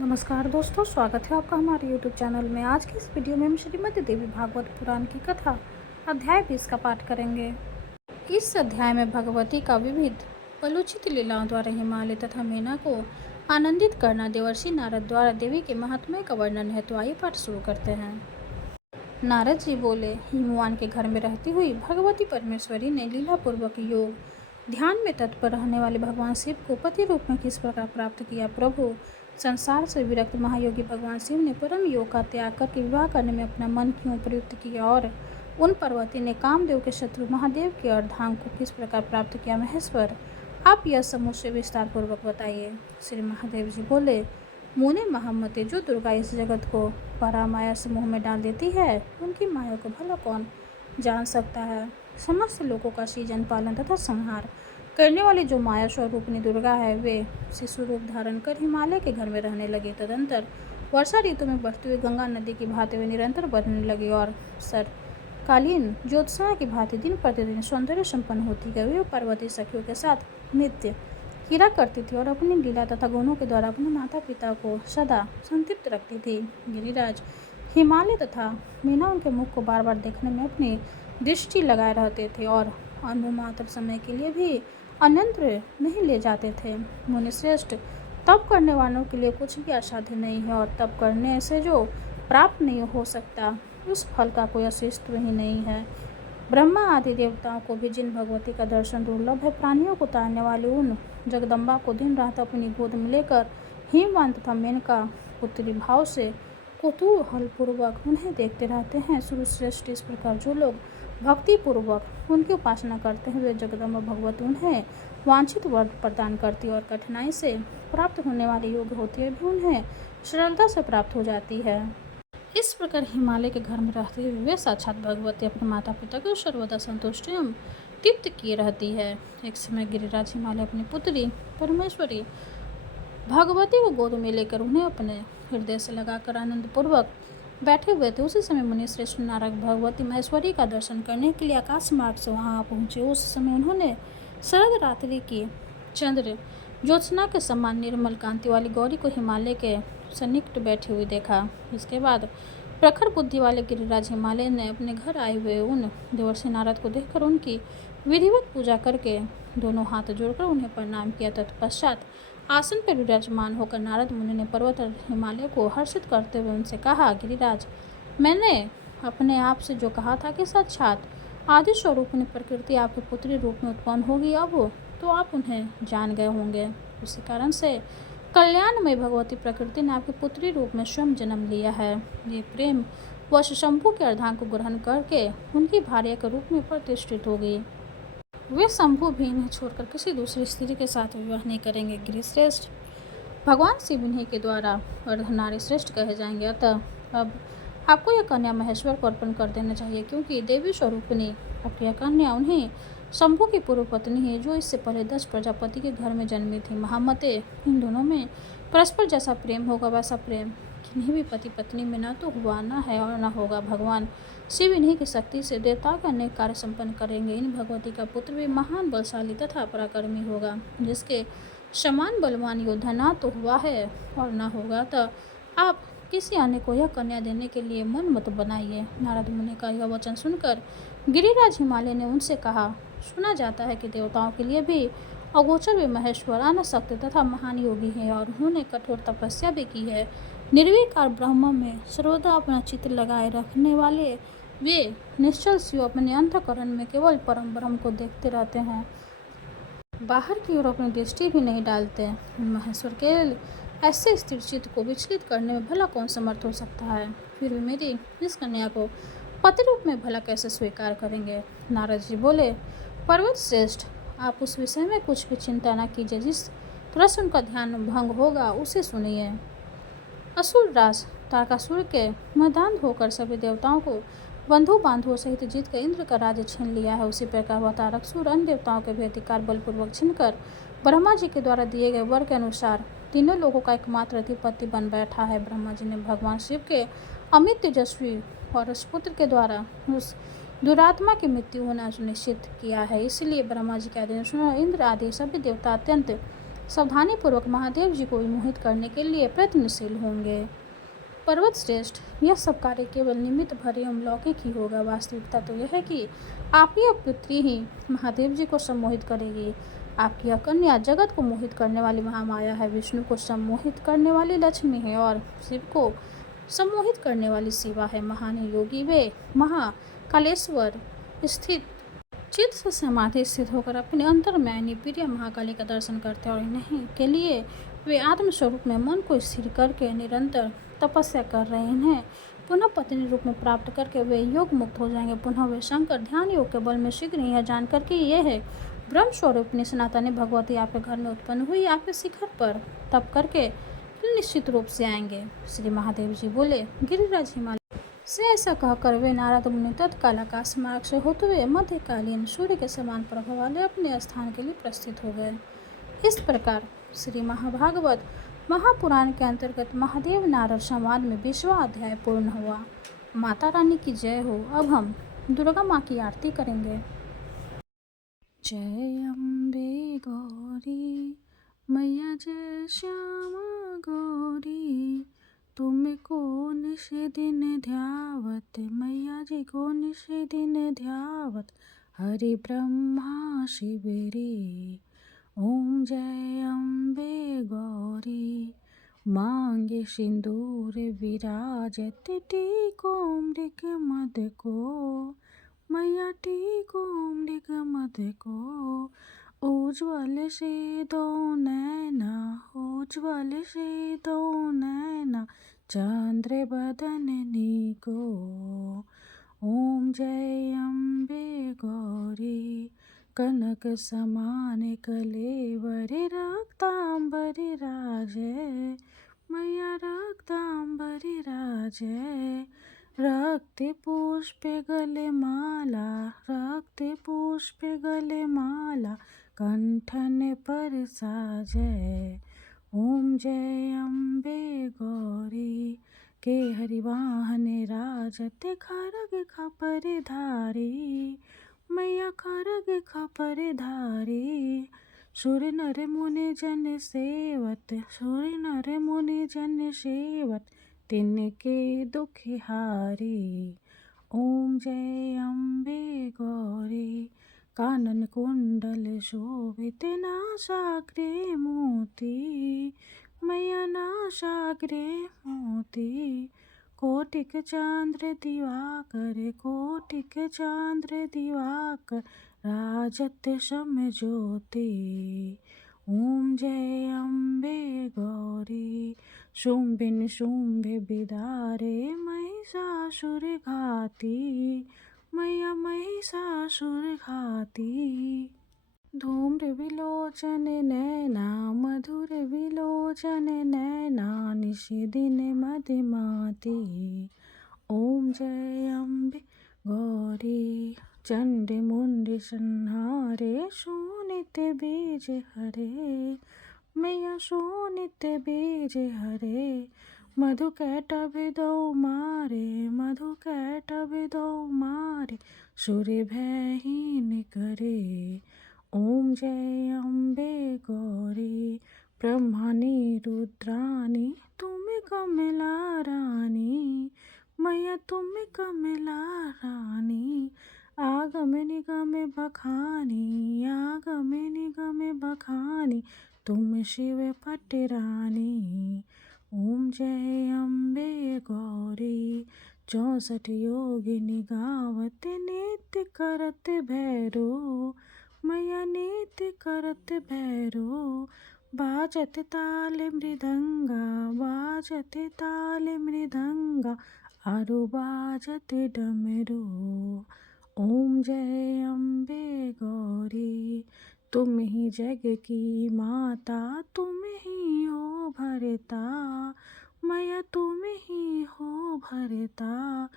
नमस्कार दोस्तों, स्वागत है आपका हमारे YouTube चैनल में। आज की इस वीडियो में हम श्रीमद् देवी भागवत पुराण की कथा अध्याय 20 का पाठ करेंगे। इस अध्याय में भगवती का विविध पलोचित लीलाओं द्वारा हिमालय तथा मीना को आनंदित करना देवर्षि नारद द्वारा देवी के महात्म्य का वर्णन है। तो आइए पाठ शुरू करते हैं। नारद जी बोले, हिमवान के घर में रहती हुई भगवती परमेश्वरी ने लीलापूर्वक योग ध्यान में तत्पर रहने वाले भगवान शिव को पति रूप में किस प्रकार प्राप्त किया। प्रभु, संसार से विरक्त महायोगी भगवान शिव ने परम योग का त्याग करके विवाह करने में अपना मन क्यों प्रयुक्त किया और उन पार्वती ने कामदेव के शत्रु महादेव के अर्धांग को किस प्रकार प्राप्त किया। महेश्वर, आप यह समूह से विस्तार पूर्वक बताइए। श्री महादेव जी बोले, मुने महामते, जो दुर्गा इस जगत को परामाया समूह में डाल देती है, उनकी माया को भला कौन जान सकता है। समस्त लोगों का सृजन पालन तथा संहार करने वाली जो माया स्वरूपनी दुर्गा है, वे शिशु रूप धारण कर हिमालय के घर में रहने लगे। तदंतर वर्षा ऋतु में बढ़ती हुई गंगा नदी की भांति वे निरंतर बढ़ने लगी और कालीन ज्योत्सना की भांति दिन प्रतिदिन सौंदर्य संपन्न होती गई। वे पार्वती सखियों के साथ नित्य क्रीड़ा करती थी और अपनी लीला तथा गुणों के द्वारा अपने माता पिता को सदा संतृप्त रखती थी। गिरिराज, हिमालय तथा मीना उनके मुख को बार बार देखने में अपनी दृष्टि लगाए रहते थे और अनुमात्र समय के लिए भी अन्यत्र नहीं ले जाते थे। मुनिश्रेष्ठ, तप करने वालों के लिए कुछ भी असाध्य नहीं है और तप करने से जो प्राप्त नहीं हो सकता, उस फल का कोई अस्तित्व ही नहीं है। ब्रह्मा आदि देवताओं को भी जिन भगवती का दर्शन दुर्लभ है, प्राणियों को तारने वाली उन जगदम्बा को दिन रात अपनी गोद में लेकर हिमवान तथा मेनका पुत्री भाव से कुतूहलपूर्वक उन्हें देखते रहते हैं। सुरश्रेष्ठ, इस प्रकार जो लोग भक्ति पूर्वक उनकी उपासना करते हैं, वे जगदम्बा भगवती उन्हें वांछित वर प्रदान करती और कठिनाई से प्राप्त होने वाले योग होती है भी उन्हें सरलता से प्राप्त हो जाती है। इस प्रकार हिमालय के घर में रहते हुए वे साक्षात भगवती अपने माता पिता को सर्वदा संतुष्ट एवं तृप्त किए रहती है। एक समय गिरिराज हिमालय अपनी पुत्री परमेश्वरी भगवती को गोद में लेकर उन्हें अपने हृदय से लगाकर आनंद पूर्वक बैठे हुए थे। उसी समय मुनि श्रेष्ठ नारद भगवती महेश्वरी का दर्शन करने के लिए आकाश मार्ग से वहां पहुंचे। उस समय उन्होंने शरद रात्रि की चंद्र ज्योत्सना के समान निर्मल कांति वाली गौरी को हिमालय के सन्निकट बैठी हुई देखा। इसके बाद प्रखर बुद्धि वाले गिरिराज हिमालय ने अपने घर आए हुए उन देवर्षि नारद को देखकर उनकी विधिवत पूजा करके दोनों हाथ जोड़कर उन्हें प्रणाम किया। तत्पश्चात आसन पर विराजमान होकर नारद मुनि ने पर्वत हिमालय को हर्षित करते हुए उनसे कहा, गिरिराज, मैंने अपने आप से जो कहा था कि साक्षात आदि स्वरूपिणी प्रकृति आपके पुत्री रूप में उत्पन्न होगी, अब तो आप उन्हें जान गए होंगे। उसी कारण से कल्याणमय भगवती प्रकृति ने आपके पुत्री रूप में स्वयं जन्म लिया है। ये प्रेम वश शंभु के अर्धांग को ग्रहण करके उनकी भार्या के रूप में प्रतिष्ठित होगी। वे शंभु भी इन्हें छोड़कर किसी दूसरी स्त्री के साथ विवाह नहीं करेंगे। गिरिश्रेष्ठ, भगवान शिव इन्हीं के द्वारा अर्धनारी श्रेष्ठ कहे जाएंगे। अतः अब आपको यह कन्या महेश्वर को अर्पण कर देना चाहिए, क्योंकि देवी स्वरूपिणी आपकी कन्या उन्हीं शंभु की पूर्व पत्नी है, जो इससे पहले 10 प्रजापति के घर में जन्मी थी। महामते, इन दोनों में परस्पर जैसा प्रेम होगा, वैसा प्रेम किन्हीं भी पति पत्नी में न तो हुआ, न है और न होगा। भगवान शिव इन्हीं की शक्ति से देवताओं के अनेक कार्य संपन्न करेंगे। इन भगवती का पुत्र भी महान बलशाली तथा पराक्रमी होगा, जिसके समान बलवान योद्धा न तो हुआ है और न होगा। तो आप किसी अन्य को यह कन्या देने के लिए मन मत बनाइए। नारद मुनि का यह वचन सुनकर गिरिराज हिमालय ने उनसे कहा, सुना जाता है कि देवताओं के लिए भी अगोचर वे महेश्वर अनशक्त तथा महान योगी हैं और उन्होंने कठोर तपस्या भी की है। निर्विकार ब्रह्म में सर्वदा अपना चित्त लगाए रखने वाले वे निश्चल शिव अपने अंतःकरण में केवल परम ब्रह्म को देखते रहते हैं, बाहर की ओर अपनी दृष्टि भी नहीं डालते। महेश्वर के ऐसे स्थिर चित्त को विचलित करने में भला कौन समर्थ हो सकता है। फिर भी मेरी इस कन्या को पति रूप में भला कैसे स्वीकार करेंगे। नारद जी बोले, पर्वत श्रेष्ठ, आप उस विषय में कुछ भी चिंता न कीजिए। जिस तरह से उनका ध्यान भंग होगा उसे सुनिए। असुर राज तारकासुर के मैदान होकर सभी देवताओं को बंधु बांधुओं सहित जीत कर इंद्र का राज्य छीन लिया है, उसी प्रकार वह तारकासुर अन्य देवताओं के भी अधिकार बलपूर्वक छीनकर ब्रह्मा जी के द्वारा दिए गए वर के अनुसार तीनों लोगों का एकमात्र अधिपति बन बैठा है। ब्रह्मा जी ने भगवान शिव के अमित तेजस्वी और पुत्र के द्वारा उस दुरात्मा की मृत्यु होना सुनिश्चित किया है। इसलिए ब्रह्मा जी के आदेश इंद्र आदि सभी देवता अत्यंत सावधानीपूर्वक महादेव जी को मोहित करने के लिए प्रयत्नशील होंगे। पर्वत श्रेष्ठ, यह सब कार्य केवल निमित्त भर एवं लौकिक ही होगा। वास्तविकता तो यह है कि आपकी पुत्री ही महादेव जी को सम्मोहित करेगी। आपकी यह कन्या जगत को मोहित करने वाली महामाया है, विष्णु को सम्मोहित करने वाली लक्ष्मी है और शिव को सम्मोहित करने वाली शिवा है। महान योगी वे महाकालेश्वर स्थित चित्त से समाधि स्थित होकर अपने अंतर में आनी प्रिय महाकाली का दर्शन करते हैं और इन्हीं के लिए वे आत्मस्वरूप में मन को स्थिर करके निरंतर तपस्या कर रहे हैं। इन्हें पुनः पत्नी रूप में प्राप्त करके वे योग मुक्त हो जाएंगे। पुनः वे शंकर ध्यान योग के बल में शीघ्र ही यह जानकर कि यह है ब्रह्म स्वरूपिणी सनातनी भगवती आपके घर में उत्पन्न हुई, आपके शिखर पर तप करके निश्चित रूप से आएंगे। श्री महादेव जी बोले, गिरिराज हिमालय से ऐसा कहकर वे नारद मुनि तत्काल आकाश मार्ग से होते हुए मध्यकालीन सूर्य के समान प्रभा वाले अपने स्थान के लिए प्रस्थित हो गए। इस प्रकार श्री महाभागवत महापुराण के अंतर्गत महादेव नारद संवाद में 20वां अध्याय पूर्ण हुआ। माता रानी की जय हो। अब हम दुर्गा माँ की आरती करेंगे। जय अम्बे गौरी मैया, जय श्यामा गौरी, तुम्हें कौन से दिन ध्यावत मैया जी, कौन से दिन ध्यावत हरि ब्रह्मा शिव रे। ओम जय अम्बे गौरी, मांगे सिंदूर विराजत, टीको मृग मद को मैया, टीको मृग मद को। उज्ज्वल से दो नैना, उज्ज्वल से दो नैना, चंद्र बदननी को। ओम जय अम्बे गौरी, कनक समान कलेवर, रक्तांबर राजै मैया, रक्तांबर राजै। रक्त पुष्प गले माला, रक्त पुष्प गले माला, कंठन पर साजै। ओम जय अम्बे गौरी, के हरिवाहन राजत, खरग खपर धारी मैया, खरग खपर धारी। सुर नर मुनि जन सेवत, सुर नर मुनि जन सेवत, तिनके दुख हारी। ओम जय अम्बे गौरी, कानन कुंडल शोभित, नासाग्रे मोती मैया, नासाग्रे मोती। कोटिक चांद्र दिवाकर, कोटिक चांद्र दिवाकर, राजत सम ज्योति। ओम जय अम्बे गौरी, शुंभ निशुंभ बिदारे महिषासुर घाती मैया, महिषासुर घाती। धूम्र विलोचन नैना, मधुर विलोचन नैना, निश दिन मदिमाती। ओम जय अम्बे गौरी, चंड मुंड संहारे, शोणित बीज हरे मैया, शोणित बीज हरे। मधु कैटभ दो मारे, मधु कैटभ दो मारे, सुर भयहीन करे। ओम जय अम्बे गौरी, ब्रह्मानी रुद्रानी, तुम कमला रानी मैया, तुम कमला रानी। आगम निगम बखानी, आगम निगम बखानी, तुम शिव पटरानी। ओम जय अम्बे गौरी, 64 योगिनी गावत, नित्य करत भैरो मैया, नित्य करत भैरो। बाजत ताल मृदंगा, बाजत ताल मृदंगा, आरु बाजत डमरू। ओम जय अम्बे गौरी, तुम ही जग की माता, तुम ही हो भरता मैया, तुम ही हो भरता।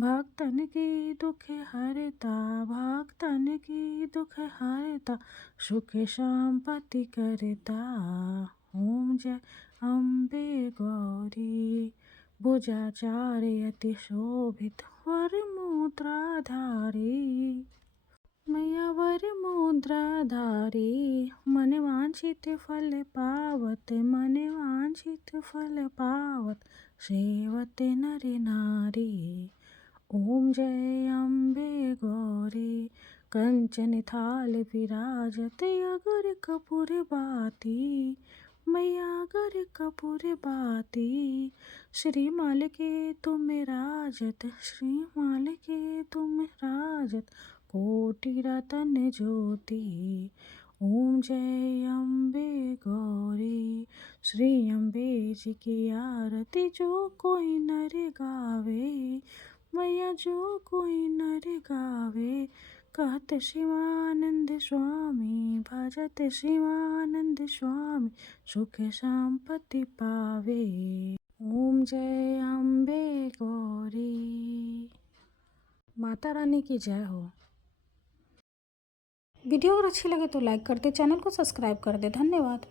भक्तन की दुख हरता, भक्तन की दुख हरता, सुख संपत्ति करता। ओम जय अम्बे गौरी, भुजाचार्य अति शोभित, वर मुद्राधारी मैया वर मुद्रा धारी, मन वांछित फल पावत, मन वांछित फल पावत, सेवते नर नारी। ओम जय अम्बे गौरी, कंचन थाल विराजत, अगर कपूर बाती, मैया अगर कपूर बाती। श्री माल के तुम राजत, श्री माल के तुम राजत, कोटि रतन ज्योति। ओम जय अम्बे गौरी, श्री अम्बे जी की आरती जो कोई नर गावे, मैया जो कोई नर गावे। कहत शिवानंद स्वामी, भजत शिवानंद स्वामी, सुख संपत्ति पावे। ओम जय अम्बे गौरी। माता रानी की जय हो। वीडियो अगर अच्छी लगे तो लाइक कर दे, चैनल को सब्सक्राइब कर दे। धन्यवाद।